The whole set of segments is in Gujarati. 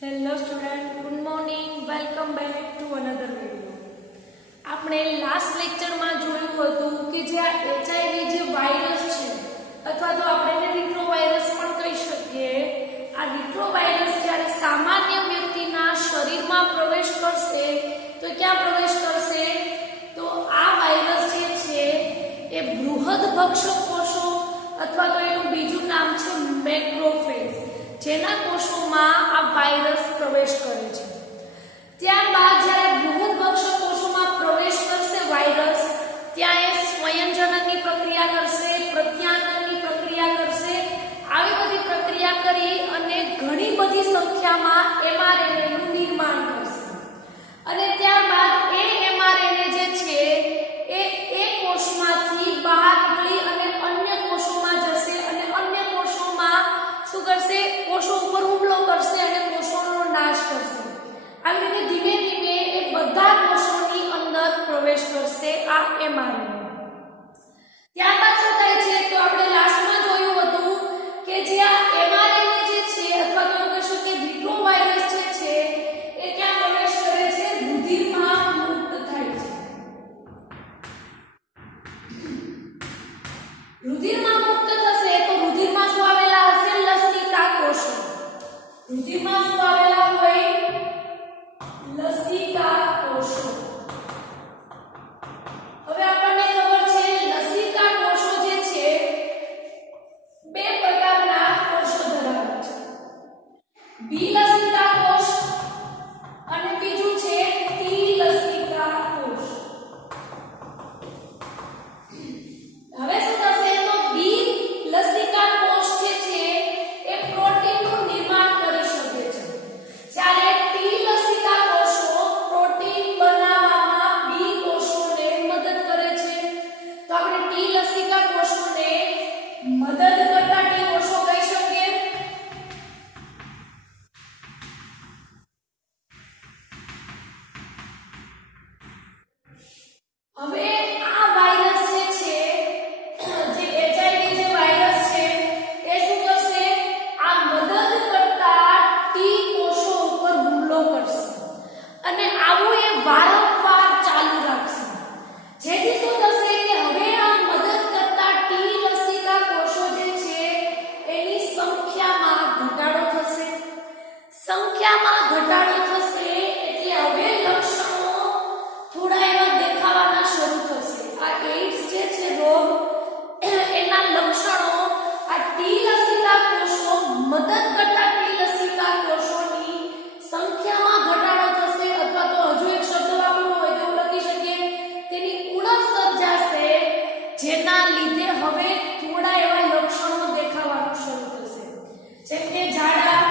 Hello student, good morning. Welcome back to another video. આપણે લાસ્ટ લેક્ચરમાં જોયું હતું કે જે આ HIV જે વાયરસ છે અથવા તો આપણે એને રિટ્રોવાયરસ પણ કહી શકીએ, આ રિટ્રોવાયરસ જ્યારે સામાન્ય વ્યક્તિના શરીરમાં પ્રવેશ કરશે તો ક્યાં પ્રવેશ કરશે? તો આ વાયરસ જે છે એ બૃહદભક્ષક કોષો અથવા તો એનું બીજું નામ છે મેક્રોફેજ, જેના કોષોમાં આ વાયરસ પ્રવેશ કરે છે. ત્યારબાદ જ્યારે બૃહદભક્ષક કોષોમાં પ્રવેશ કરશે વાયરસ, ત્યાં એ સ્વયંજનનની પ્રક્રિયા કરશે, પ્રત્યાંગનની પ્રક્રિયા કરશે, આવી બધી પ્રક્રિયા કરી અને ઘણી બધી સંખ્યામાં mRNA નું નિર્માણ કરશે. અને ત્યારબાદ એ mRNA જે છે એ કોષમાંથી બહાર નીકળી અને અન્ય કોષોમાં જશે અને અન્ય કોષોમાં શું કરશે? કોષો ઉપર હુમલો કરશે અને કોષોનો નાશ કરશે. આવી રીતે ધીમે ધીમે એ બધા કોષોની અંદર પ્રવેશ કરશે આ mRNA. ત્યારબાદ શું થાય છે? તો આપણે લાસ્ટમાં જોયું હતું કે જે આ mRNA જે છે અથવા તો કહીશું કે રિટ્રોવાયરસ જે છે એ ક્યાં પ્રવેશ કરે છે? રુધિરમાં મુક્ત થાય છે. રુધિરમાં મુક્ત થશે તો રુધિરમાં શું આવેલા હશે? લસિકા કોષો. રુધિરમાં શું આવેલા હોય? લસિકા કોષો. હવે આપણને ખબર છે લસિકા કોષો જે છે બે પ્રકારના કોષો ધરાવે છે. બી લસિકા કોષ અને બીજું છે ટી લસિકા કોષ. હવે શું થશે? તો બી લસિકા કોષ જે છે એ પ્રોટીનનું નિર્માણ કરી શકે છે, જ્યારે ટી લસિકા કોષો પ્રોટીન બનાવવામાં બી કોષોને મદદ કરે છે. તો આપણે ટી લસિકા કોષોને મદદ કરતા ટી કોષો કહી શકીએ. હવે આ વાયરસ જે છે, જે HIV જે વાયરસ છે એ શું કરશે? આ મદદ કરતા ટી કોષો ઉપર હુમલો કરશે અને આવું એ વારંવાર ચાલુ રાખશે, જેથી શું થશે કે હવે આ મદદ કરતા ટી લસિકા કોષો જે છે એની સંખ્યામાં ઘટાડો થશે. સંખ્યામાં ઘટાડો થશે એટલે હવે લક્ષણો થોડા એવા દેખાવાના શરૂ થશે. આ એઇડ્સ જે છે રોગ, એના લક્ષણો આ ટી લસિકા કોષો મદદ કરતા ટી લસિકા કોષોની સંખ્યામાં ઘટાડો થશે, અથવા તો હજુ એક શબ્દ વાપરવો હોય તો લખી શકીએ તેની ઉણપ સર્જાશે, જેના લીધે હવે થોડા એવા લક્ષણો દેખાવાનું શરૂ થશે, જેમ કે ઝાડા,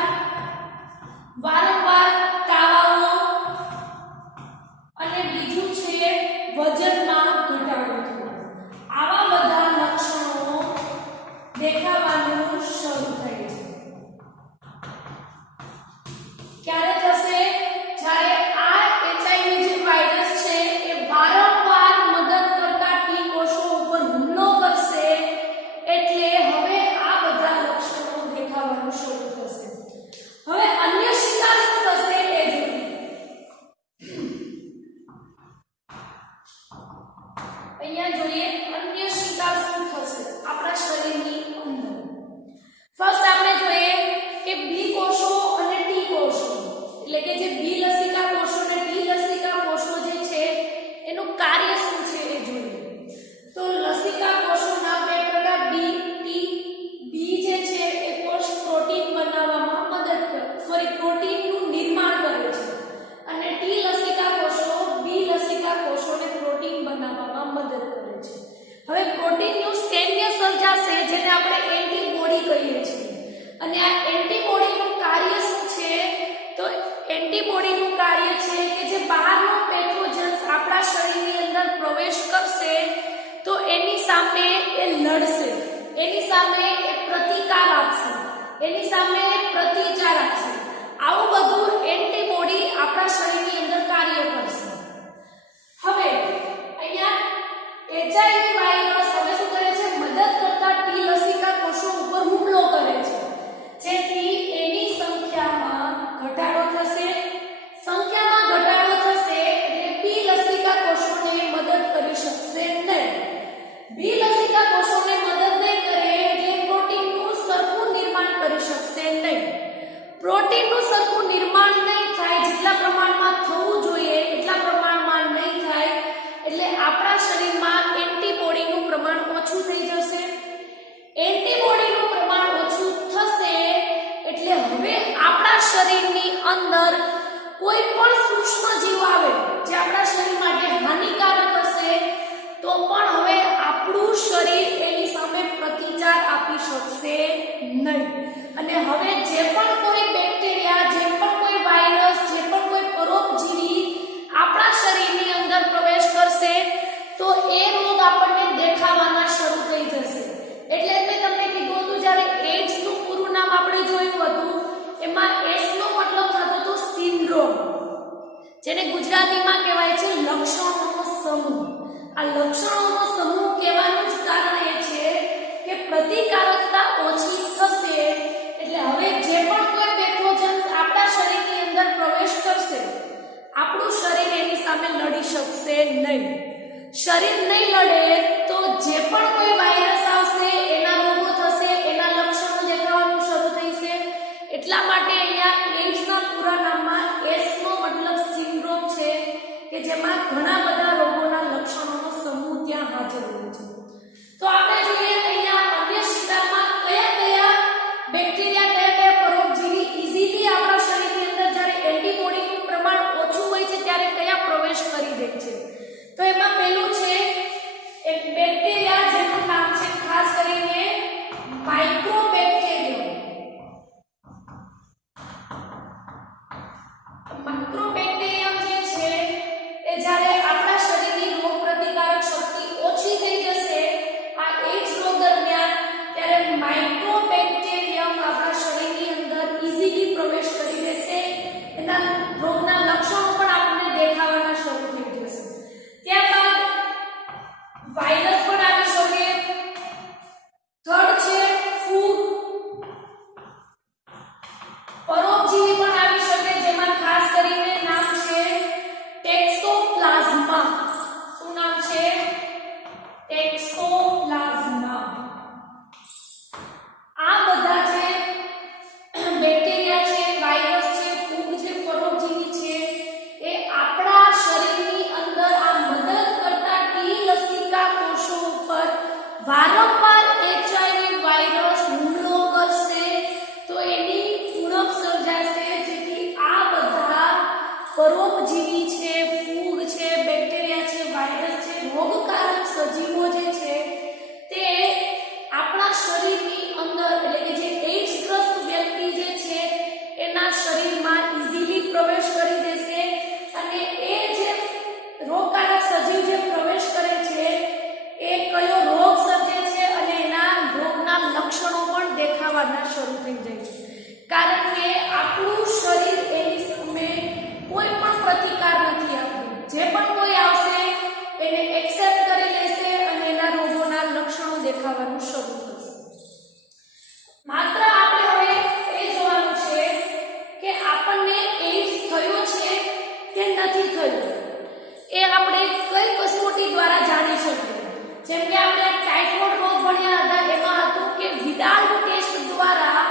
વારંવાર તાવ અને બીજું છે વજનમાં ઘટાડો થવો. આવા બધા લક્ષણો દેખાવાનું શરૂ થાય છે. ક્યારે થશે? જ્યારે આ HIV જે વાયરસ છે એ વારંવાર મદદ કરતા ટી કોષો ઉપર હુમલો કરશે એટલે હવે આ બધા લક્ષણો દેખાવાનું શરૂ થશે. હવે અન્ય શિકાર શું થશે એ જોઈએ. અહીંયા જોઈએ અન્ય શિકાર શું થશે આપણા શરીરની અંદર. ફર્સ્ટ આપણે જોઈએ કે બી કોષો અને ટી કોષો, એટલે કે જે બી લસિકા કોષો અને ટી લસિકા કોષો જે છે એનું કાર્ય શું છે એ જોઈએ. તો લસિકા કોષોના બે પ્રકાર બી, ટી. બી જે છે એ કોષ પ્રોટીન બનાવવામાં મદદ કરે, પ્રોટીનનું નિર્માણ કરે છે, અને ટી લસિકા કોષો બી લસિકા કોષોને પ્રોટીન બનાવવામાં મદદ કરે છે. હવે પ્રોટીનનું સૈન્ય સર્જાશે, જેને આપણે એન્ટીબોડી કહીએ છીએ, અને આ એન્ટીબોડીનું કાર્ય શું છે? તો એન્ટીબોડીનું કાર્ય છે કે જે બહારનો પેથોજન્સ આપણા શરીરની અંદર પ્રવેશ કરશે તો એની સામે એ લડશે, એની સામે એ પ્રતિકાર આપશે, એની સામે એ પ્રતિચાર આપશે. આવું બધું એન્ટીબોડી આપણા શરીરની અંદર કાર્ય કરશે. હવે અહીંયા HIV વાયરસ હવે શું કરે છે? મદદ કરતા ટી લસિકા કોષો ઉપર હુમલો કરે છે, જેથી એની સંખ્યામાં ઘટાડો થવાનું શરૂ થશે. માત્ર આપણે હવે એ જોવાનું છે કે આપણને એઇડ્સ થયો છે કે નથી થયો, એ આપણે કઈ કસોટી દ્વારા જાણી શકીએ. જેમ કે આપણે ટાઇફોઇડ રોગ ભણ્યા હતા, એમાં હતું કે વિડાલ ટેસ્ટ દ્વારા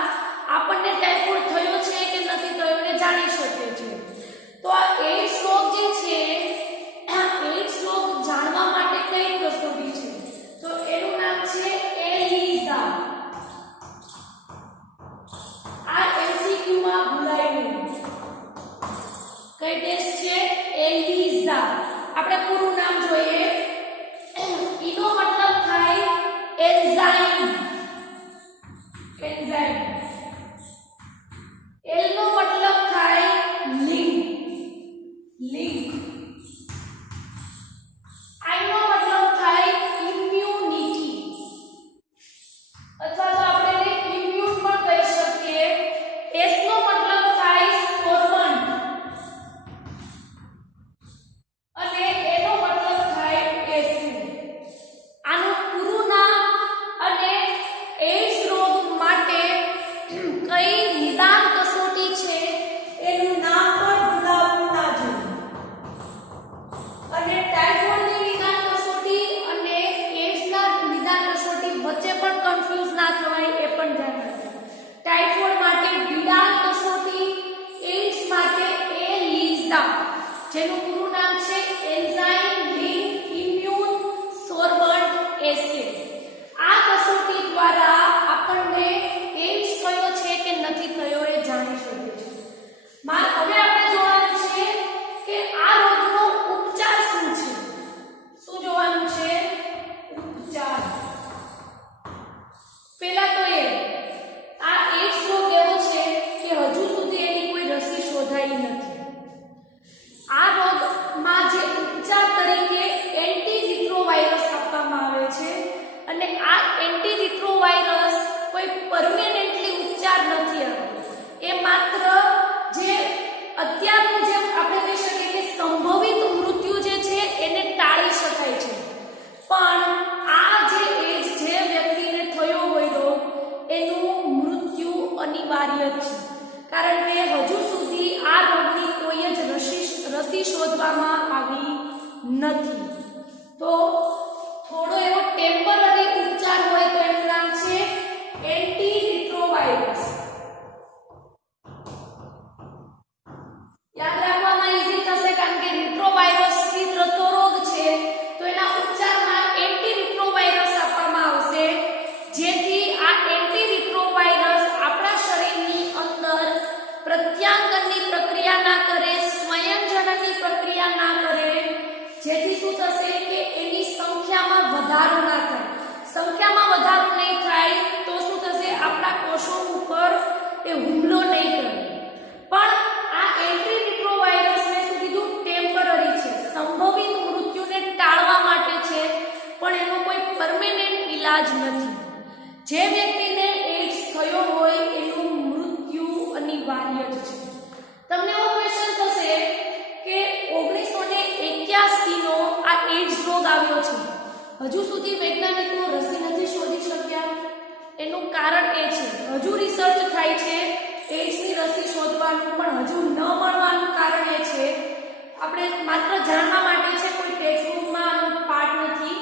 આપણને ટાઇફોઇડ થયો છે કે નથી થયો એ જાણી શકીએ છીએ. તો આ એઇડ્સ રોગ જે છે, એઇડ્સ રોગ જાણવા માટે કઈ કસોટી છે, તો એનું નામ છે એલિઝા. આ એમસીક્યુ માં ભૂલાય નહીં. કઈ ટેસ્ટ છે? એલિઝા. આપણે પૂરું નામ જોઈએ. ઈનો મતલબ થાય એન્ઝાઇમ. એન્ઝાઇમ. એલ નો મતલબ થાય લિંક. લિંક. આઈ નો મતલબ થાય ઇમ્યુનિટી, અથવા તો આપણે ઇમ્યુન પણ કહી શકીએ. એસ નો મતલબ થાય સોર્બન્ટ અને એનો મતલબ થાય એસિડ. આનું પૂરું નામ અને એઇડ્સ રોગ માટે કઈ નિદાન કસોટી છે એનું નામ પણ ભૂલાવવું ના જોઈએ. અને ટાઇફોઇડની નિદાન કસોટી અને એઇડ્સના નિદાન કસોટી વચ્ચે પણ કન્ફ્યુઝ ના થવાય એ પણ ધ્યાન રાખજો. ટાઇફોઇડ માટે વિડાલ કસોટી, એઇડ્સ માટે એલિઝા, જેનું પૂરું નામ છે એન્ઝાઇમ લિંક ઇમ્યુન સોર્બન્ટ એસિડ. આ કસોટી દ્વારા આપણને એઇડ્સ થયો છે કે નથી થયો એ જાણી શકીએ છીએ. હવે આપણે જોવાનું છે કે આ રોગનો ઉપચાર શું છે. શું જોવાનું છે? ઉપચાર. પહેલા તો આ એઇડ્સ રોગ એવો છે કે હજુ સુધી એની કોઈ રસી શોધાઈ નથી. આ રોગમાં જે ઉપચાર તરીકે એન્ટીરિટ્રોવાયરસ આપવામાં આવે છે, અને આ એન્ટીરિટ્રોવાયરસ કોઈ પરમેનન્ટલી ઉપચાર નથી આપતો. એ માત્ર જે અત્યારનું જે આપણે કહી શકીએ કે સંભવિત મૃત્યુ જે છે એને ટાળી શકાય છે. પણ આ જે એજ જે વ્યક્તિને થયો હોય રોગ, એનું મૃત્યુ અનિવાર્ય છે. કારણ કે હજુ સુધી આ રોગની કોઈ જ રસી શોધવામાં આવી નથી. તો થોડો એવો ટેમ્પરરી ઉપચાર હોય તો એનું નામ છે એન્ટીરિટ્રોવાયરસ. યાદ રાખવામાં ઈઝી થશે, કારણ કે રિટ્રોવાયરસ થી થતો રોગ છે, તો એના ઉપચારમાં એન્ટીરિટ્રોવાયરસ આપવામાં આવશે, જેથી આ એન્ટીરિટ્રોવાયરસ આપણા શરીરની અંદર પ્રત્યાંગનની પ્રક્રિયા ના કરે, સ્વયંજનનની પ્રક્રિયા ના કરે, જેથી શું થશે કે એની સંખ્યામાં વધારો ના થાય. સંખ્યામાં વધારો નહીં થાય તો શું થશે? આપણા કોષો ઉપર એ હુમલો નહીં કરે. પણ આ એન્ટીરિટ્રોવાયરસ મેં શું કીધું? ટેમ્પરરી છે, સંભવિત મૃત્યુને ટાળવા માટે છે, પણ એનો કોઈ પરમેનન્ટ ઈલાજ નથી. જે વ્યક્તિને એઇડ્સ થયો હોય એનું મૃત્યુ અનિવાર્ય જ છે. તમને એવો ક્વેશ્ચન થશે કે 1981 નો આ એઇડ્સ રોગ આવ્યો છે, હજુ સુધી વૈજ્ઞાનિકો રસી નથી શોધી શક્યા. એનું કારણ એ છે, હજુ રિસર્ચ થાય છે એઇડ્સની રસી શોધવાનું, પણ હજુ ન મળવાનું કારણ એ છે, આપણે માત્ર જાણવા માટે છે, કોઈ ટેક્સ્ટ બુકમાં આનો પાર્ટ નથી.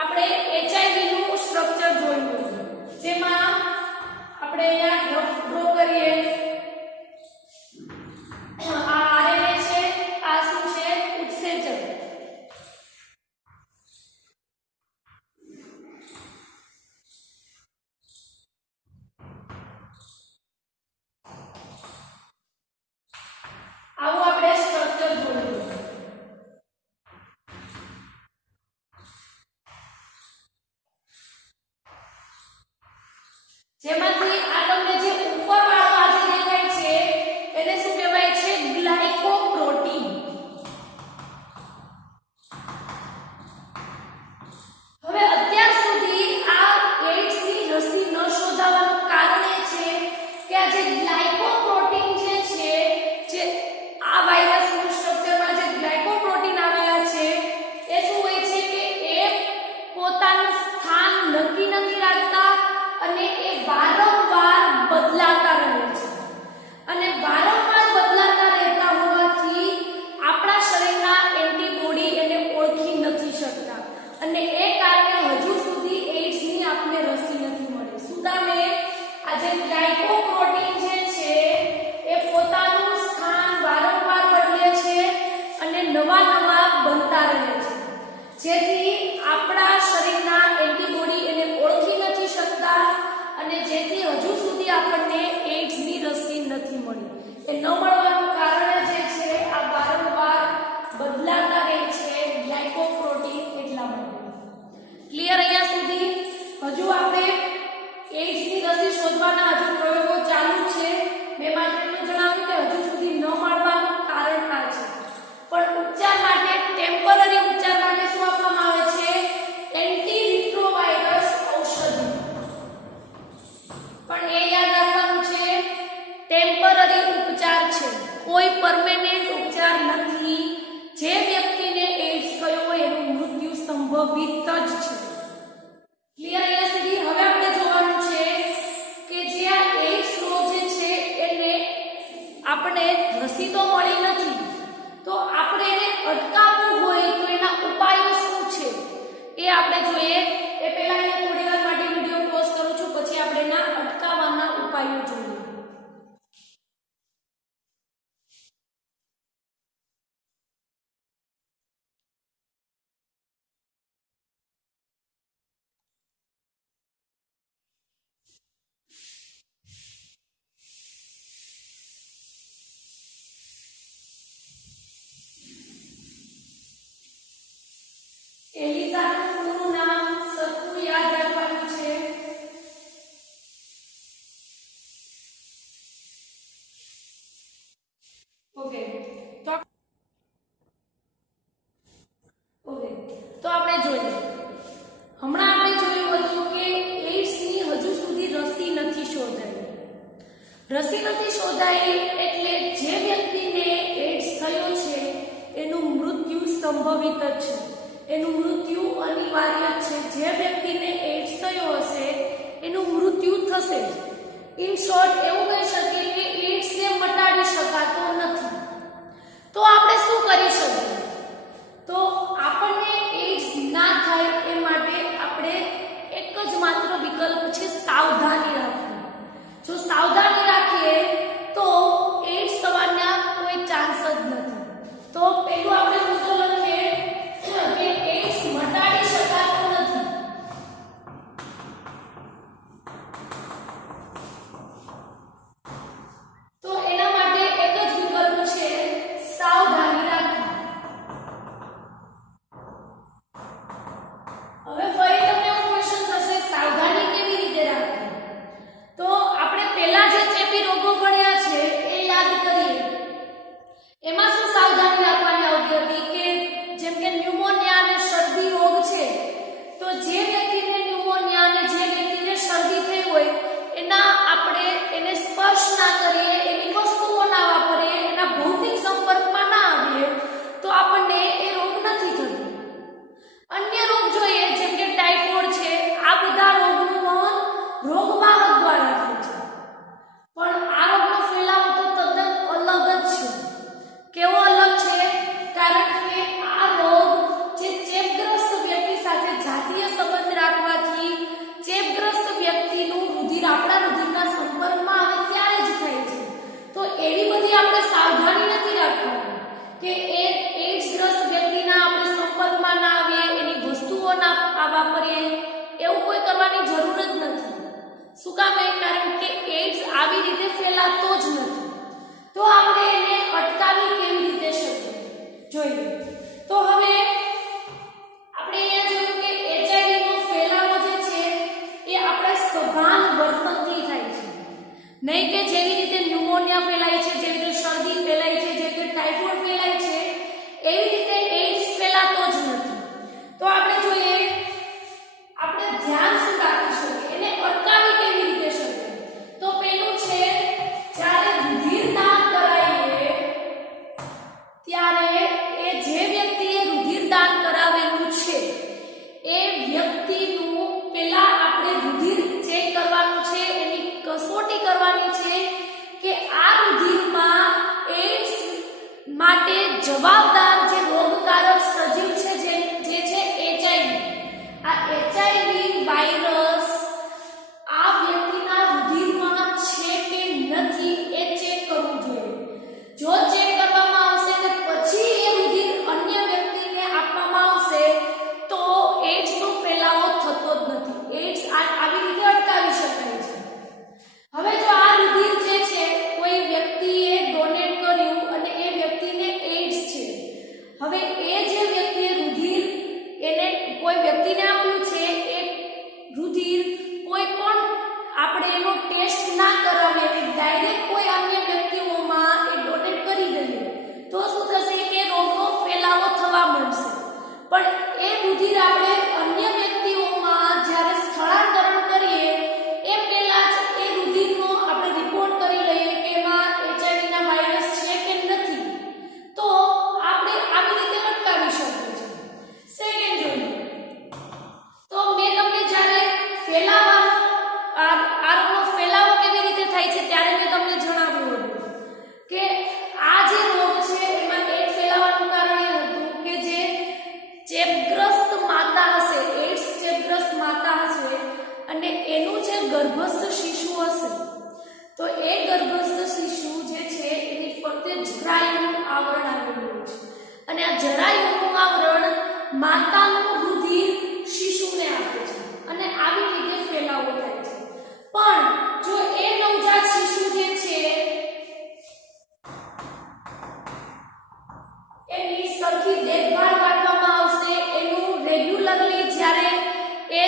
આપણે એચઆઈવી નું સ્ટ્રક્ચર જોયું, જેમાં આપણે અહીંયા રફ ડ્રો કરીએ. આ આરએનએ છે, આ શું છે? ઉત્સેચક. આવું આપણે સ્ટ્રક્ચર જોયું. જેમાંથી આ તમને જે ઉપરવાળો આજે દેખાય છે એને શું કહેવાય છે? ગ્લાયકોપ્રોટીન. હવે અત્યાર સુધી આ એઇડ્સની રસી ન શોધાવાનું કારણ એ છે કે આ જે ગ્લાયકોપ્રોટીન જે છે, જે આ વાયરસનું સ્ટ્રક્ચરમાં જે ગ્લાયકોપ્રોટીન આવેલા છે, એ શું હોય છે કે એ પોતાનું સ્થાન નક્કી નથી રસી નથી શોધાઈ એટલે જે વ્યક્તિને એડ્સ થયો છે એનું મૃત્યુ સંભવિત જ છે, એનું મૃત્યુ અનિવાર્ય છે. જે વ્યક્તિને એડ્સ થયો હશે એનું મૃત્યુ થશે. ઇન શોર્ટ એવું કહી શકીએ કે એડ્સને મટાડી શકાતો નથી. તો આપણે શું કરી શકીએ? તો આપણને એડ્સ ના થાય એ માટે આપણે એક જ માત્ર વિકલ્પ છે સાવધાની રાખવી. જો સાવધાની રાખીએ તો એડ્સ થવાના કોઈ ચાન્સ જ નથી. તો પહેલું આપણે મુદ્દો લખીએ કે એડ્સ મટાડી શકાતો નથી. તો એના માટે એક જ વિકલ્પ છે સાવધાની રાખવી. હવે ફરી તમને એવો ક્વેશ્ચન થશે સાવધાની કેવી રીતે રાખવી? તો આપણે પહેલા જે ચેપી રોગો ભણ્યા છે એ યાદ કરીએ. એમાં શું સાવધાની રાખવાની આવતી હતી કે જેમ કે ન્યુમોનિયા અને શરદી રોગ છે, તો જે વ્યક્તિને ન્યુમોનિયા અને જે વ્યક્તિને શરદી થઈ હોય આપણે એને સ્પર્શ ના કરીએ, એની વસ્તુઓ ના વાપરીએ, એના ભૌતિક સંપર્કમાં ના આવીએ તો આપણને એ રોગ નથી થતો. અન્ય રોગ જોઈએ જેમ કે ટાઇફોઇડ છે, આ બધા રોગનું રોગવાહક દ્વારા થાય છે. પણ આ રોગનો ફેલાવો તો તદ્દન અલગ જ છે. કેવો અલગ છે? કારણ કે આ રોગ જે ચેપગ્રસ્ત વ્યક્તિ સાથે જાતીય સંબંધ રાખવાથી ચેપગ્રસ્ત વ્યક્તિનું રુધિર આપણા રુધિરના સંપર્કમાં આવે ત્યારે જ થાય છે. તો એવી બધી આપણે સાવધાની નથી રાખવાની કે એ એડ્સગ્રસ્ત વ્યક્તિના આપણે સંપર્કમાં ના આવીએ, એની વસ્તુઓ ના વાપરીએ, એવું કોઈ કરવાની જરૂર જ નથી. શું કામ? કારણ કે એડ્સ આવી રીતે ફેલાતો જ નથી. તો આપણે એને અટકાવી કેવી રીતે શકીએ જોઈએ. તો હવે આપણે અહીંયા જોયું કે એચઆઈવી નો ફેલાવો જે છે એ આપણા સભાન વર્તનથી થાય છે. નહીં કે જેવી રીતે ન્યુમોનિયા ફેલાય છે, જેવી રીતે શરદી ફેલાય છે, જેવી રીતે ટાઇફોઇડ ફેલાય છે, એવી રીતે એડ્સ ફેલાતો જ નથી. તો આપણે જોઈએ આપણે ધ્યાન શું રાખી શકીએ, એને અટકાવી કેવી રીતે શકીએ? તો પેલું છે જ્યારે રુધિરદાન કરાવીએ ત્યારે એ જે વ્યક્તિએ રુધિરદાન કરાવેલું છે એ વ્યક્તિનું પહેલા આપણે રુધિર ચેક કરવાનું છે, એની કસોટી કરવાની છે કે આ રુધિરમાં એડ્સ માટે જવાબદાર જે રોગકારક સજીવ છે જે છે એચઆઈવી, આ એચઆઈવી વાયરસ આ વ્યક્તિના રુધિરમાં છે કે નથી એ ચેક કરવું જોઈએ. જો ચેક કરવામાં આવશે ને પછી એ રુધિર અન્ય વ્યક્તિને આપવામાં આવશે તો એડ્સ નો ફેલાવો થતો જ નથી. એડ્સ આવી રીતે અટકાવી શકાય છે. હવે જો આ રુધિર જે છે કોઈ વ્યક્તિએ ડોનેટ કર્યું અને એ વ્યક્તિને એડ્સ છે, હવે એ જે વ્યક્તિએ રુધિર એને કોઈ વ્યક્તિને આપ્યું છે એ રુધિર કોઈ પણ આપણે એનો ટેસ્ટ ના કરાવીએ, ડાયરેક્ટ કોઈ અન્ય વ્યક્તિઓમાં એ ડોનેટ કરી દઈએ તો શું થશે કે રોગનો ફેલાવો થવા મળશે. પણ એ રુધિર આપણે અન્ય વ્યક્તિઓમાં જ્યારે સ્થળાંતરણ કરીએ એ પહેલા જ એ રુધિરનો આપણે રિપોર્ટ કરી લઈએ કે એમાં એચઆઈવીના વાયરસ છે કે નથી, તો આપણે આવી રીતે અટકાવી શકીએ છીએ. સેકન્ડ જોઈએ તો મેં તમને જ્યારે આ રોગનો ફેલાવો કેવી રીતે થાય છે ત્યારે મેં તમને જણાવ્યું હતું કે આ જે રોગ છે એમાં એડ્સ ફેલાવાનું કારણ એ હતું કે જે ચેપગ્રસ્ત માતા હશે, એડ્સ ચેપગ્રસ્ત માતા હશે અને એનું જે ગર્ભસ્થ શિશુ હશે તો એ ગર્ભસ્થ શિશુ જે છે એની ફરતે જરાયુનું આવરણ આવેલું હોય છે અને આ જરાયુનું આવરણ માતાનું રુધિર શિશુને આપે છે અને આવી રીતે ફેલાવો થાય છે. પણ જો એ નવજાત શિશુ જે છે એની સરખી દેખભાળ રાખવામાં આવશે, એનું રેગ્યુલરલી જ્યારે એ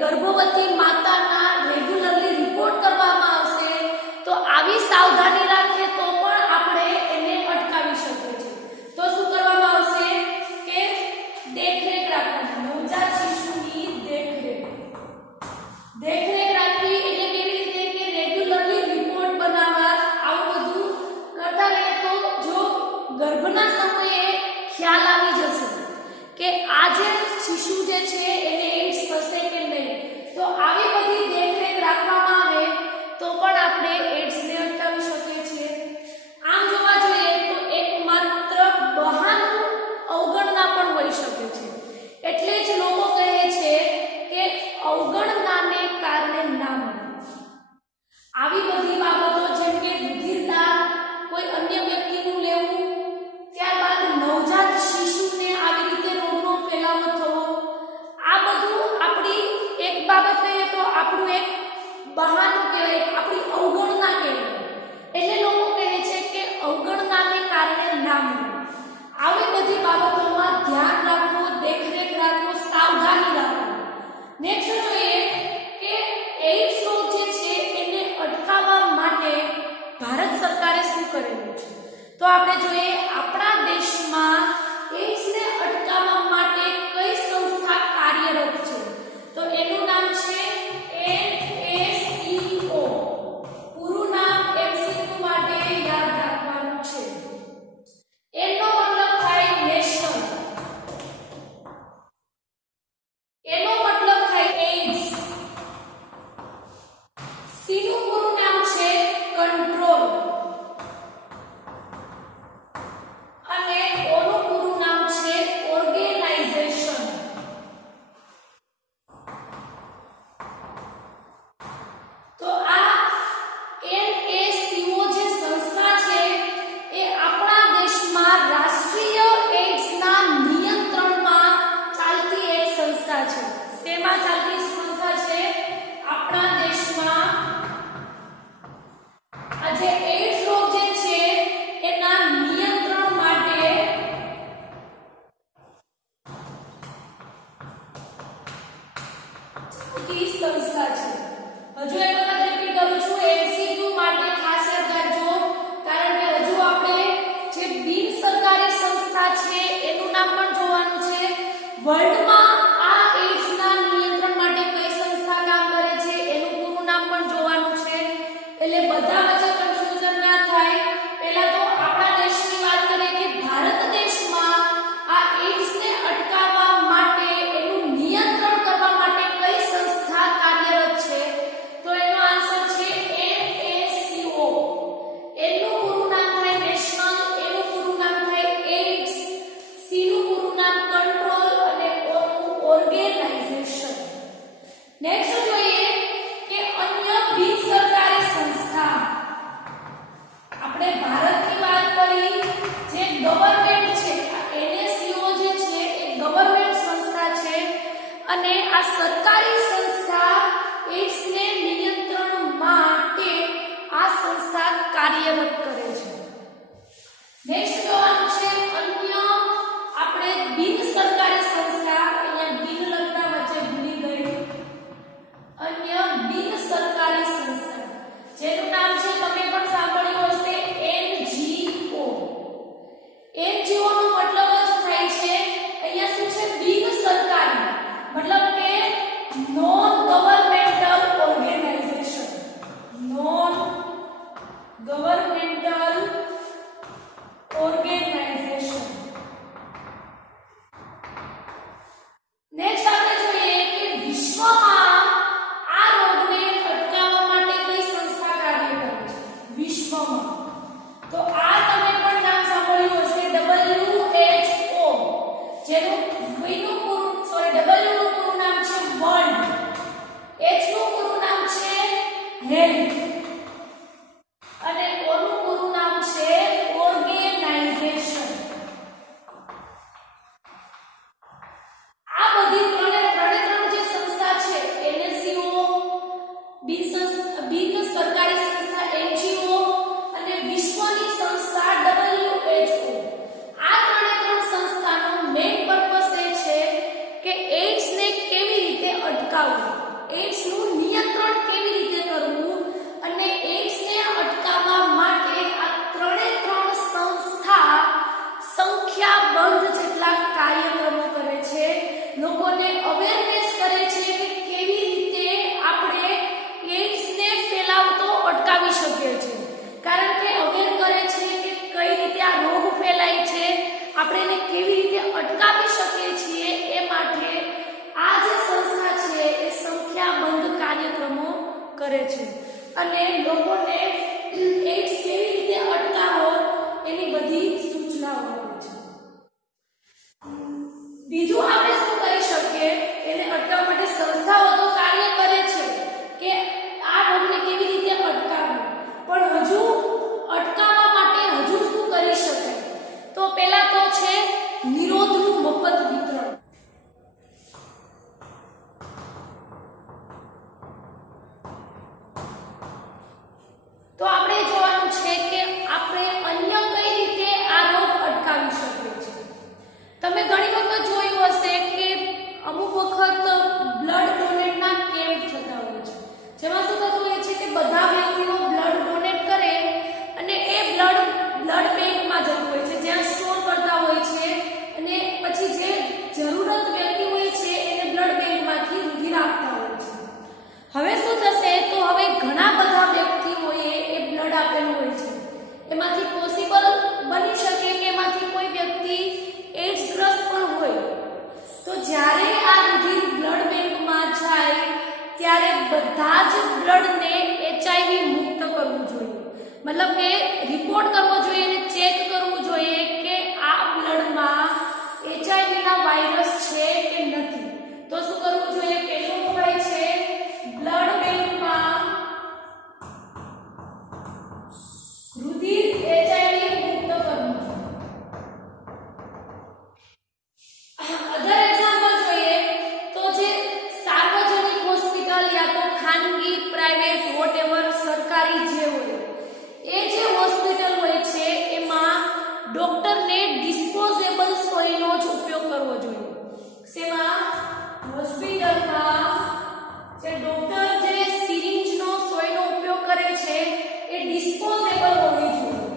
ગર્ભવતી માતાના રેગ્યુલરલી રિપોર્ટ કરવામાં આવશે તો આવી સાવધાની રાખીએ તો પણ આપણે એને અટકાવી શકીએ છીએ. તો શું કરવામાં આવશે કે દેખરેખ રાખવાની તો આપણે જોઈએ આપણા દેશમાં એડ્સને અટકાવવા માટે કઈ સંસ્થા કાર્યરત છે તો એનું નામ છે NACO. પૂરું નામ MCQ માટે યાદ રાખવાનું છે. એનો મતલબ થાય નેશનલ, એનો મતલબ થાય એડ્સ. સી નું પૂરું નામ છે કંટ્રોલ અને ઓ નું પૂરું નામ છે ઓર્ગેનાઇઝેશન. તો આ NACO જે સંસ્થા છે એ આપણા દેશમાં રાષ્ટ્રીય એડ્સના નિયંત્રણમાં ચાલતી એક સંસ્થા છે. શેમાં ચાલતી સંસ્થા છે? આપણા દેશમાં આ જે એડ્સ રોગ જે છે એના નિયંત્રણ માટે ચાલતી સંસ્થા છે. હજુ એક વખત રિપીટ કરું છું, MCQ માટે ખાસ યાદ રાખજો, કારણ કે હજુ આપણે જે બિન સરકારી સંસ્થા છે એનું નામ પણ જોવાનું છે. વર્લ્ડમાં આ એડ્સના નિયંત્રણ માટે કઈ સંસ્થા કામ કરે છે એનું પૂરું નામ પણ જોવાનું છે. એટલે બધા વચ્ચે કન્ફ્યુઝન ના થાય. પહેલા તો આપણા દેશની વાત કરીએ કે ભારત દેશમાં આ એડ્સને અટકાવવા માટે એનું નિયંત્રણ કરવા માટે કઈ સંસ્થા કાર્યરત છે તો એનો આન્સર છે NACO. એનું પૂરું નામ થાય નેશનલ, એનું પૂરું નામ થાય એડ્સ, સી નું પૂરું નામ કંટ્રોલ અને ઓ નું ઓર્ગેનાઇઝેશન. નેક્સ્ટ જોઈએ કે અન્ય બિન સરકારી સંસ્થા. આપણે ભારતની વાત કરી, જે ગવર્નમેન્ટ છે, આ NACO જે છે એ ગવર્નમેન્ટ સંસ્થા છે અને આ સરકારી સંસ્થા એડ્સને નિયંત્રણ માટે આ સંસ્થા કાર્યરત કરે છે. નેક્સ્ટ જોવાનું છે અન્ય આપણે બિન સરકારી સંસ્થા. અહીંયા બિન લગતા વચ્ચે ભૂલી ગઈ. અન્ય બિન સરકારી સંસ્થા જેનું નામ છે તમે પણ સાંભળ્યું હશે NGO. NGO નો મતલબ જ થાય છે અહીંયા શું છે બિન સરકારી, મતલબ કે non governmental organisation. Non governmental organisation. Next આપણે જોઈએ કે વિશ્વમાં આ રોગને અટકાવવા માટે કઈ સંસ્થા કાર્ય કરે છે વિશ્વમાં. તો આ તમે પણ નામ સાંભળ્યું હશે WHO, જેનું W નું પૂરું નામ છે વર્લ્ડ, H નું પૂરું નામ છે હેલ્થ અને O નું પૂરું નામ છે ઓર્ગેનાઇઝેશન. આ બધી ત્રણ જે સંસ્થા છે NACO, બિન સરકારી સંસ્થા NGO અને વિશ્વની સંસ્થા WHO. આ ત્રણ સંસ્થાનો મેઇન પર્પસ એ છે કે એડ્સને કેવી રીતે અટકાવવું, એડ્સનું નિયંત્રણ કેવી રીતે કરવું અને એડ્સને અટકાવવા માટે આ ત્રણ સંસ્થા સંખ્યાબંધ જેટલા કાર્યક્રમો કરે છે. લોકોને અવેરનેસ કરે છે કે કેવી રીતે આપણે એડ્સને ફેલાવતો અટકાવી શકીએ છીએ. કારણ કે અવેર કરે છે કે કઈ રીતે આ રોગ ફેલાય છે, આપણે એને કેવી રીતે અટકાવી શકીએ છીએ. એ માટે આ જે સંસ્થા છે એ સંખ્યાબંધ કાર્યક્રમો કરે છે અને લોકોને એડ્સ કેવી રીતે અટકાવો એની બધી સૂચનાઓ આપે છે. બીજું આપણે શું કરી શકીએ, એને અટકાવવા માટે સંસ્થાઓ તો કાર્ય કરે છે કે આ રોગને કેવી રીતે અટકાવવો, પણ હજુ અટકાવવા માટે હજુ શું કરી શકાય? તો પહેલા તો છે નિરોધનું મફત વિતરણ. તો આપણે જોવાનું છે કે આપણે અન્ય કઈ રીતે આ રોગ અટકાવી શકીએ છીએ. તમે ઘણી વખત જોયું હશે કે અમુક વખત બ્લડ ડોનેટના કેમ્પ થતા હોય છે, જેમાં શું થતું હોય છે કે બધા વ્યક્તિઓ બ્લડ ડોનેટ કરે અને એ બ્લડ બેંકમાં બધા જ બ્લડને એચઆઈવી મુક્ત કરવું જોઈએ, મતલબ કે રિપોર્ટ કરવો જોઈએ અને ચેક કરવું જોઈએ કે આ બ્લડમાં એચઆઈવીના વાયરસ છે કે નથી. તો શું કરવું જોઈએ? પહેલું ઉપાય છે બ્લડ બેંકમાં રુધિર એચઆઈવી મુક્ત કરવું. અધર એક્ઝામ્પલ જોઈએ તો જે સાર્વજનિક હોસ્પિટલ યા તો ખાનગી પ્રાઇવેટ વોટએવર સરકારી જે હોય એ જે હોસ્પિટલ હોય છે એમાં ડોક્ટરને ડિસ્પોઝેબલ સોયનો જ ઉપયોગ કરવો જોઈએ. શેમાં? હોસ્પિટલમાં જે ડોક્ટર જે સિરિંજનો સોયનો ઉપયોગ કરે છે એ ડિસ્પોઝેબલ હોવી જોઈએ,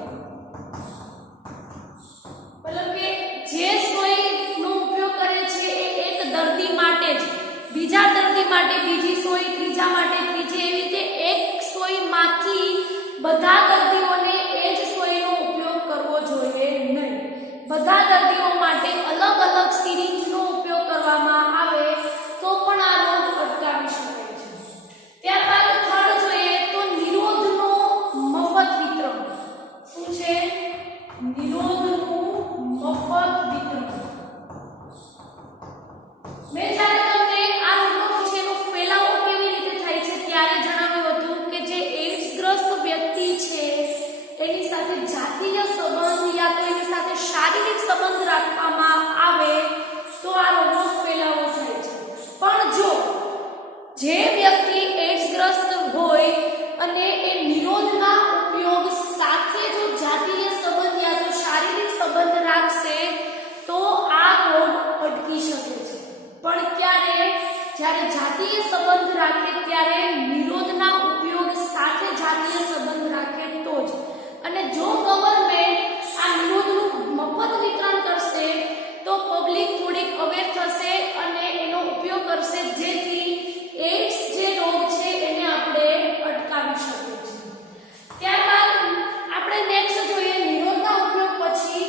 મતલબ કે જે સોયનો ઉપયોગ કરે છે એ એક દર્દી માટે જ, બીજા દર્દી માટે બીજી સોય, ત્રીજા માટે ત્રીજી, એવી રીતે એક સોયમાંથી બધા દર્દીઓને એ જ સોયનો ઉપયોગ કરવો જોઈએ નહીં. બધા દર્દીઓ માટે અલગ અલગ સિરિંજનો ઉપયોગ કરવામાં આવે તો પણ આ રોગ અટકાવી શકાય છે. ત્યારબાદ થર્ડ જોઈએ તો નિરોધનો મફત વિતરણ. શું છે? નિરોધનું મફત વિતરણ. મેં જ્યારે તમને આ રોગનો વિશેનો ફેલાવો કેવી રીતે થાય છે ત્યારે જણાવ્યું હતું કે જે એડ્સગ્રસ્ત વ્યક્તિ છે એની સાથે જાતીય સંબંધ યા તો એની સાથે શારીરિક સંબંધ રાખવામાં આવે તો આ રોગનો ફેલાવો થાય છે. પણ જો જે વ્યક્તિ એડ્સગ્રસ્ત હોય અને એ નિરોધના ઉપયોગ સાથે જો જાતીય સંબંધ યા તો શારીરિક સંબંધ રાખશે તો આ રોગ અટકી શકે છે. પણ ક્યારે? જ્યારે જાતીય સંબંધ રાખે ત્યારે નિરોધના ઉપયોગ સાથે જાતીય સંબંધ રાખે તો જ. અને જો ગવર્નમેન્ટ આ નિરોધનું મફત વિતરણ કરશે તો પબ્લિક થોડીક અવેર થશે અને એનો ઉપયોગ કરશે, જેથી એડ્સ જે રોગ છે એને આપણે અટકાવી શકીએ છીએ. ત્યારબાદ આપણે નેક્સ્ટ જોઈએ નિરોધના ઉપયોગ પછી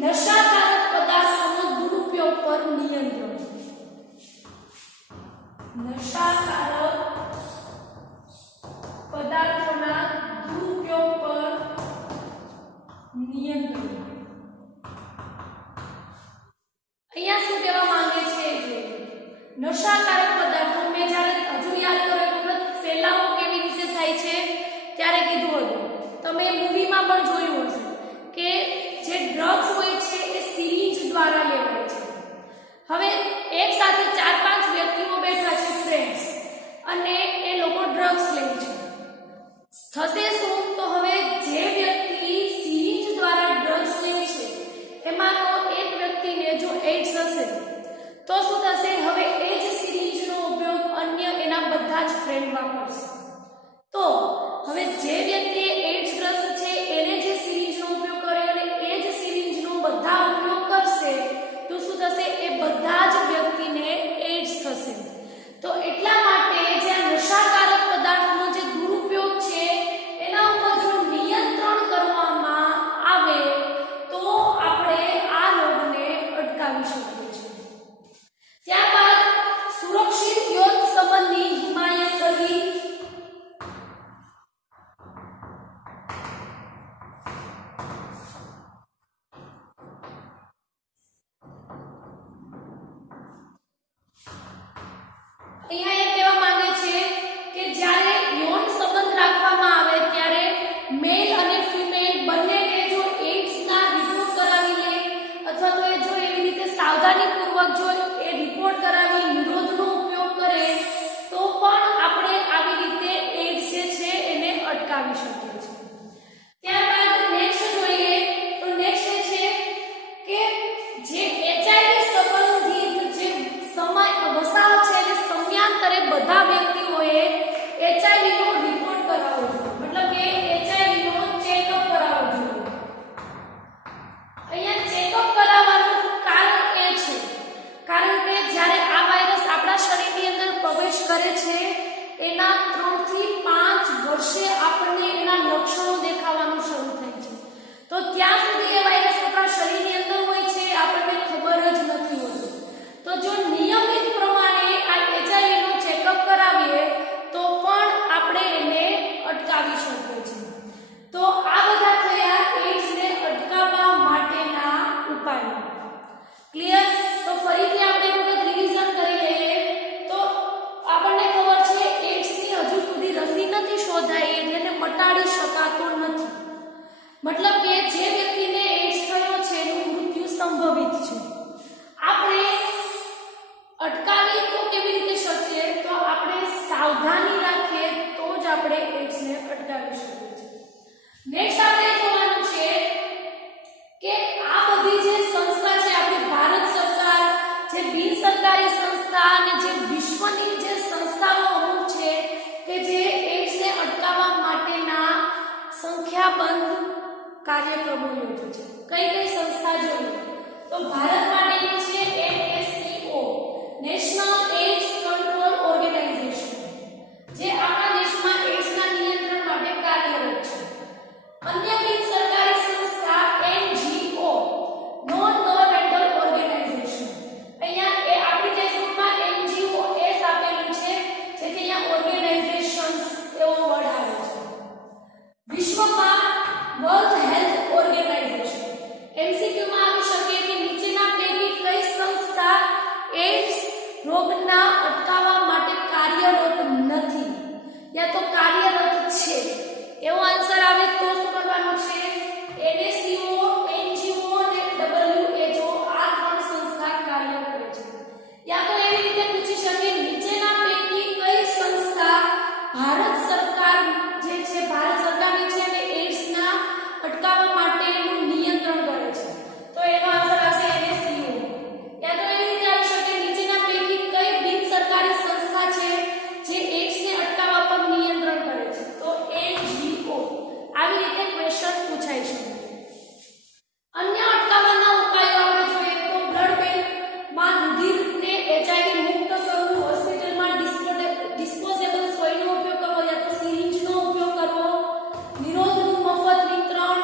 નશાકારક પદાર્થોનો દુરુપયોગ પર નિયંત્રણ. નશાકારક પદાર્થોના દુરુપયોગ પર નિયંત્રણ. અહીંયા શું કહેવા માંગે છે? નશાકારક પદાર્થો મેં જ્યારે હજુ યાદ કરો એક વખત ફેલાવો કેવી રીતે થાય છે ત્યારે કીધું હતું. તમે મૂવીમાં પણ જોયું હશે કે જે ડ્રગ્સ હોય છે એ સિરિંજ દ્વારા લેવાય છે. હવે એક સાથે 4-5 વ્યક્તિઓ બેઠા છે ફ્રેન્ડ્સ અને એ લોકો ડ્રગ્સ લે છે. થશે શું? તો હવે જે વ્યક્તિ સિરિંજ દ્વારા ડ્રગ્સ લે છે એમાંનો એક વ્યક્તિને જો એડ્સ હશે તો શું થશે? હવે એ જ સિરિંજનો ઉપયોગ અન્ય એના બધા જ ફ્રેન્ડ વાપરશે. તો હવે જે વ્યક્તિ એડ્સગ્રસ્ત છે એને જે સિરિંજનો ઉપયોગ કર્યો અને એ જ સિરિંજનો બધા ઉપયોગ કરશે તો શું થશે? એ બધા જ વ્યક્તિને એડ્સ થશે. તો એટલા માટે જે નશાકારક પદાર્થનો જે દુરુપયોગ છે એના ઉપર જો નિયંત્રણ કરવામાં આવે તો આપણે આ રોગને અટકાવી શકીએ છીએ. ત્યારબાદ સુરક્ષિત યોગ સંબંધની હિમાયત કરવી. અહીંયા એ કહેવા માંગે છે કે જ્યારે યૌન સંબંધ રાખવામાં આવે ત્યારે મેલ અને ફિમેલ બંનેને જો એડ્સના રિપોર્ટ કરાવી લે અથવા તો એ જો એવી રીતે સાવધાનીપૂર્વક જો એ રિપોર્ટ કરાવી નિરોધનો ઉપયોગ કરે તો પણ આપણે આવી રીતે એડ્સ જે છે એને અટકાવી શકીએ છીએ. ત્યારબાદ નેક્સ્ટ જોઈએ તો નેક્સ્ટ છે કે જે એચઆઈવી સંબંધિત જે વસાહત છે એને સમયાંતરે બધા વ્યક્તિઓએ એચઆઈવી નો રિપોર્ટ કરાવવો જોઈએ, મતલબ કે એચઆઈવી નો ચેકઅપ કરાવવો જોઈએ. અહીંયા ચેકઅપ કરાવવાનું કારણ એ છે કારણ કે જ્યારે આ વાયરસ આપણા શરીરની અંદર પ્રવેશ કરે છે એના 3 થી 5 વર્ષે આપણને એના લક્ષણો દેખાવાનું શરૂ થાય છે. તો ત્યાં સુધી એ વાયરસ આપણા શરીરની અંદર હોય છે આપણને ખબર જ નથી હોતી. તો જો નિયમિત પ્રમાણે આ એચઆઈવી નો ચેકઅપ કરાવીએ તો શોધાય એને મટાડી શકાતો નથી. મતલબ કે જે વ્યક્તિને એડ્સ થયો છે એનું મૃત્યુ સંભવિત છે. આપણે અટકાવી તો કેવી રીતે શકીએ? તો આપણે સાવધાની રાખીએ તો જ આપણે એડ્સને અટકાવી શકીએ છીએ. નેક્સ્ટ આપણે જોવાનું છે કે આ બધી જે સંસ્થા છે આપણી ભારત સરકાર, જે બિન સરકારી સંસ્થા અને જે વિશ્વની જે સંસ્થાઓ અમુક છે કે જે એડ્સને અટકાવવા માટેના સંખ્યાબંધ કાર્યક્રમો યોજે છે. કઈ કઈ સંસ્થા જોઈએ તો ભારત માટેની છે NSCO, national AIDS control organisation, જે આપણા દેશમાં એડ્સના નિયંત્રણ માટે કાર્યરત છે. અન્ય બિન સરકારી સંસ્થા NGO, નોન ગવર્નમેન્ટલ ઓર્ગેનાઇઝેશન. અહીંયા એ આપણી દેશમાં NGO એસ આપેલું છે, જેથી અહીંયા ઓર્ગેનાઇઝેશન્સ એવો વર્ડ આવે છે. વિશ્વમાં વર્લ્ડ હેલ્થ ઓર્ગેનાઇઝેશન. MCQ માં આવી શકે કે નીચેના પૈકી કઈ સંસ્થા એડ્સ રોગના અટકાવવા માટે કાર્યરત નથી યા તો કાર્યરત છે? એવો આન્સર આવે તો શું કરવાનું છે? NSCO, NGO અને WHO આ ત્રણ સંસ્થા કાર્ય કરે છે. યા તો એવી રીતે પૂછી શકે નીચેના પૈકી કઈ સંસ્થા ભારત સરકાર જે છે ભારત સરકારની છે અને એડ્સના અટકાવવા માટેનું નિયંત્રણ કરે છે? તો એનો આન્સર આવશે NSCO. યા તો એવી રીતે આવી શકે નીચેના પૈકી કઈ બિન સરકારી સંસ્થા છે જે એડ્સને અટકાવવા પર નિયંત્રણ કરે છે? તો NGO. આવી રીતે ક્વેશ્ચન પૂછાઈ શકે. અન્ય અટકાવવાના ઉપાયો આપણે જોઈએ તો બ્લડ બેંકમાં રુધિરને HIV મુક્ત કરવું, હોસ્પિટલમાં ડિસ્પોઝેબલ સોયનો ઉપયોગ કરવો યા તો સિરિંજનો ઉપયોગ કરવો, નિરોધનું મફત વિતરણ,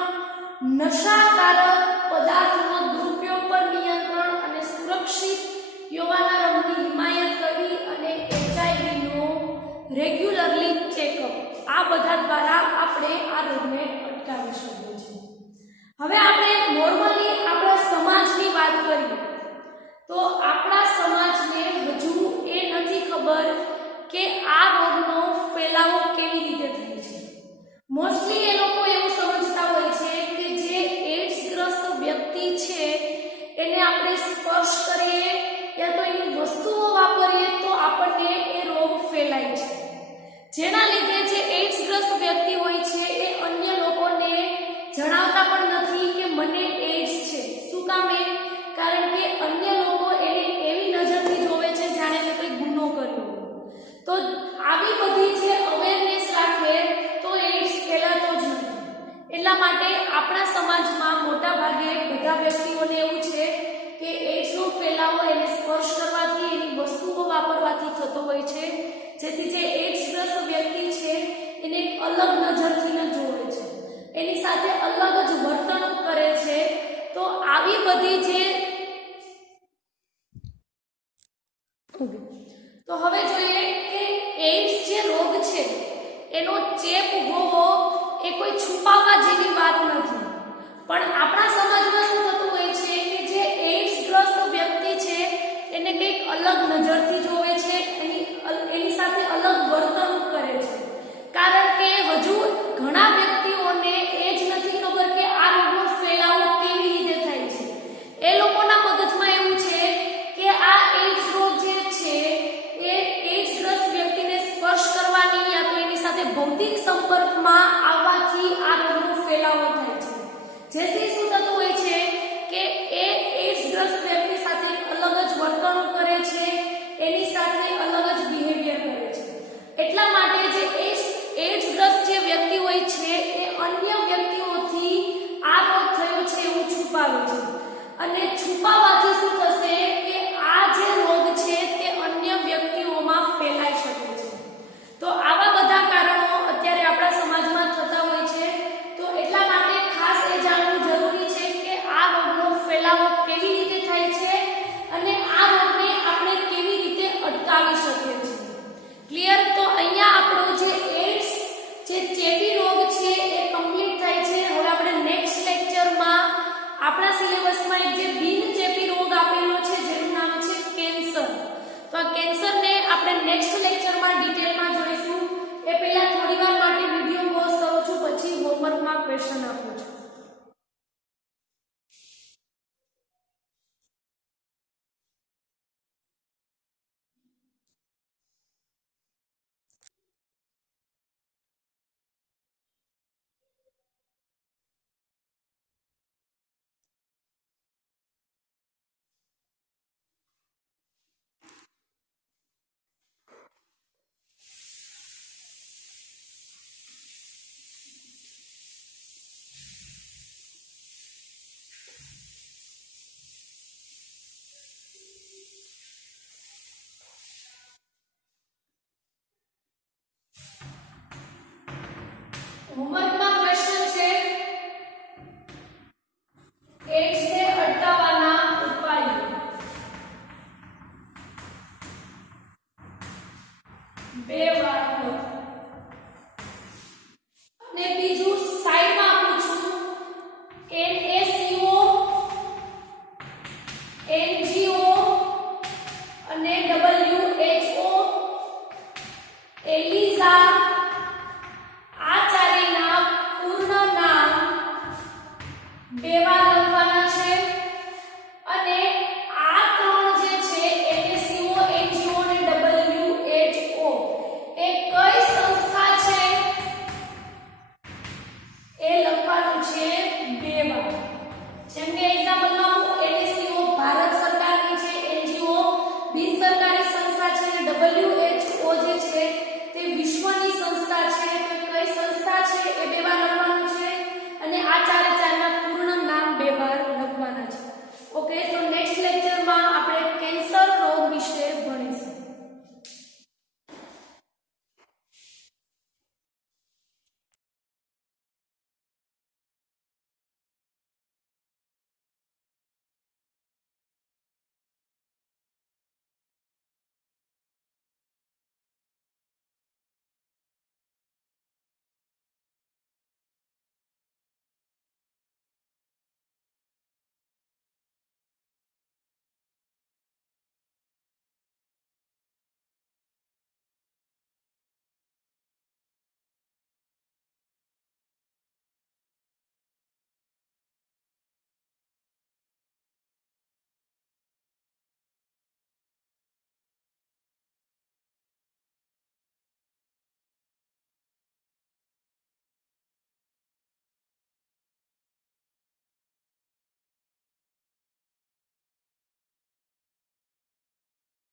નશાકારક પદાર્થનો દુરુપયોગ પર નિયંત્રણ અને સુરક્ષિત યૌવનારંભની હિમાયત કરવી અને HIV નો રેગ્યુલરલી ચેકઅપ. આ બધા દ્વારા આપણે આ રોગને અટકાવી શકીએ છીએ. હવે આપણે નોર્મલી આપણા સમાજની વાત કરીએ તો આપણા સમાજને હજુ એ નથી ખબર કે આ રોગનો ફેલાવો કેવી રીતે થાય છે. મોસ્ટલી એ લોકો એવું સમજતા હોય છે કે જે એડ્સગ્રસ્ત વ્યક્તિ છે એને આપણે સ્પર્શ કરીએ યા તો એની વસ્તુઓ વાપરીએ તો આપણને એ રોગ ફેલાય છે, જેના લીધે જે એડ્સગ્રસ્ત વ્યક્તિ હોય છે એ અન્ય લોકોને જણાવતા પણ નથી કે મને એડ્સ છે. શું કામ? કારણ કે અન્ય લોકો એને એવી નજરથી જોવે છે જાણે કે કોઈ ગુનો કર્યો. તો આવી બધી જે અવેરનેસ રાખે તો એડ્સ ફેલાતો જ નથી. એટલા માટે આપણા સમાજમાં મોટા ભાગે બધા વ્યક્તિઓને એવું છે કે એડ્સનો ફેલાવો એને સ્પર્શ કરવાથી, એની વસ્તુઓ વાપરવાથી થતો હોય છે, જેથી જે એડ્સગ્રસ્ત વ્યક્તિ છે એને એક અલગ નજરથી ન જોવે છે, એની સાથે અલગ જ વર્તણૂક કરે છે. તો આવી બધી જે તો હવે જોઈએ કે એડ્સ જે રોગ છે એનો ચેપ હોવો એ કોઈ છુપાવવા જેવી વાત નથી. પણ આપણા સમાજમાં શું થતું હોય છે કે જે એડ્સગ્રસ્ત વ્યક્તિ છે એને કંઈક અલગ નજરથી જોવે છે, એની સાથે અલગ વર્તણૂક કરે છે. કારણ કે હજુ ઘણા વ્યક્તિઓને એ જ નથી ખબર કે આ રોગનો ફેલાવો કેવી રીતે થાય છે. એ લોકોના મગજમાં એવું છે કે આ એડ્સ રોગ જે છે એ એડ્સગ્રસ્ત વ્યક્તિને સ્પર્શ કરવાની યા તો એની સાથે ભૌતિક સંપર્કમાં આવવાથી આ રોગનો ફેલાવો થાય છે. જેથી શું થતું હોય છે કે એ એડ્સગ્રસ્ત વ્યક્તિ સાથે અલગ જ વર્તણૂક કરે છે, એની સાથે અલગ જ બિહેવિયર કરે છે. એટલા માટે જે એડ્સગ્રસ્ત જે વ્યક્તિ હોય છે એ અન્ય વ્યક્તિઓથી આ રોગ થયો છે એવું છુપાવે છે. અને છુપાવવાથી શું થશે કે આ જે રોગ છે તે અન્ય વ્યક્તિઓમાં ફેલાઈ શકે છે. તો આવા બધા કારણો અત્યારે આપણા સમાજમાં થતા હોય છે. તો એટલા માટે ખાસ એ જાણવું જરૂરી છે કે આ રોગનો ફેલાવો કેવી રીતે થાય છે અને આ રોગને હોમવર્કમાં ક્વેશ્ચન છે એડ્સને અટકાવવાના ઉપાયો. બે વાર અને